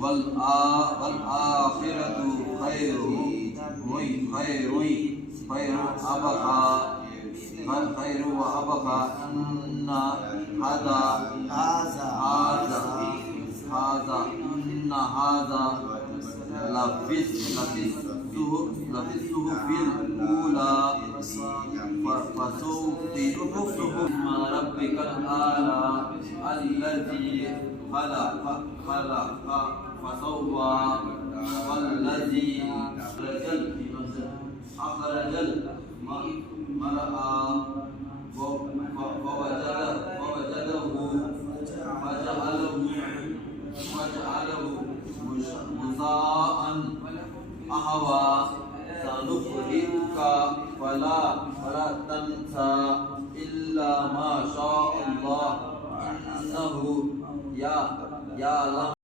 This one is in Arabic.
والآخرة خير وأبقى إن هذا لفي الصحف الأولى فسوف اسم ربك الأعلى الذي خلق فسوى والذي أخرج المرعى فوجده فجعله غثاء أحوى سنقرئك فلا تنسى إلا ما شاء الله إنه يعلم